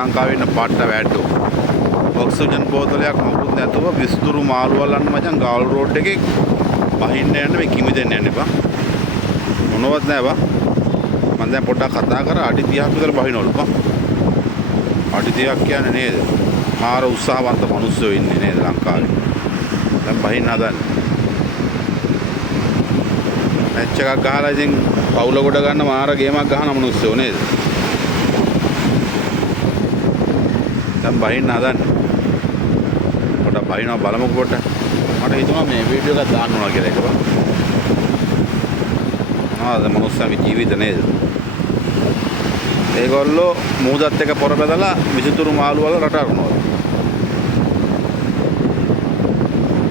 ලංකාවේ ඉන්න පාට්ට වැට්ටෝ. ඔක්සිජන් බෝතලයක් මොකුත් නැතුව විස්තුරු මාළු වලන්න මචං ගාල් රෝඩ් එකේ බහින්න යන්න මේ කිමි දෙන්න යන්න එපා. මොනවත් නැහැ බා. මම දැන් පොඩ්ඩක් කතා කරා අඩි 30ක් විතර බහිනවලු බා. අඩි 30ක් කියන්නේ නේද? මාර උත්සාහවන්ත මිනිස්සු ඉන්නේ නේද ලංකාවේ. දැන් බහින්න හදන්නේ. මැච් එකක් ගහලා ඉතින් පවුල කොට ගන්න මාර ගේමක් ගහන මිනිස්සු නේද? දැන් බහින්න හදන්නේ. පොඩ්ඩක් බහිනවා බලමුකෝ පොඩ්ඩක්. මට හිතුණා මේ වීඩියෝ එකක් දාන්න ඕන කියලා ඒක බා. දැන් මිනිස්සුන්ගේ ජීවිත නේද? ඒගොල්ලෝ මූදත් එක පොර බදලා විසිතුරු මාළු වල රට අරනවා.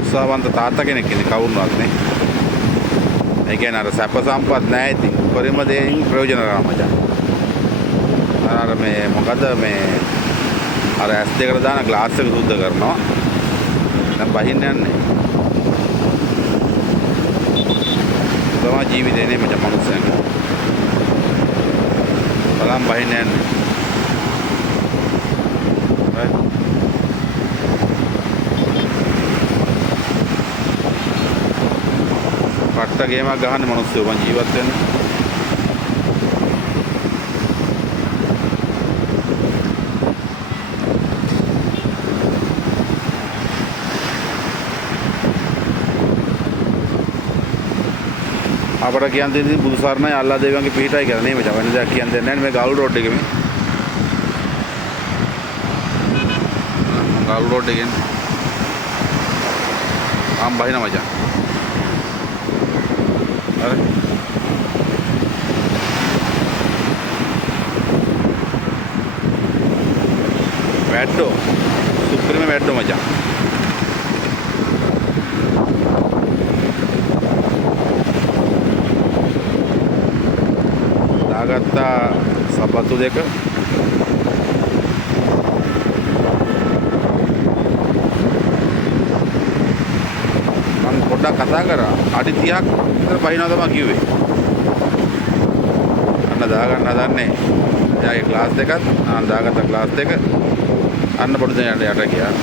උත්සාහවන්ත තාත්තා කෙනෙක් ඉන්නේ කවුරුනවත් නේ. ඒ කියන්නේ අර සැප සම්පත් නැහැ ඉතින් උපරිම දෙයින් ප්‍රයෝජන ගන්න මචං. අර මේ මොකද මේ අර ඇස් දෙකට දාන ග්ලාස් එක සුද්ධ කරනවා. දැන් බහින්න යන්නේ. තමයි ජීවිතේ නේ මචං මනුස්සයන්ගේ. බලන් බහින්න යන්නේ. පට්ට ගේමක් ගහන්නේ මිනිස්සු මං ජීවත් වෙන්නේ. අපට කියන්න දෙන්නේ බුදු සරණයි අල්ලා දෙවියන්ගේ පිහිටයි කියලා නේ මචං. වෙන දෙයක් කියන්න දෙන්නේ නැහැ මේ ගල් රෝඩ් එකේ මේ. ගල් රෝඩ් එකෙන් ආම් බහින මචං. අර වැට්ටෝ සුප්‍රීම වැට්ටෝ මචං. දාගත්තා සපත්තු දෙක මම පොඩ්ඩක් කතා කරා අඩි 30ක් විතර බහිනවා තමයි කිව්වේ. අන්න දාගන්න හදන්නේ. එයාගේ ක්ලාස් දෙකත් දාගත්ත ක්ලාස් දෙක අන්න පොඩි දෙයක් යට ගියා.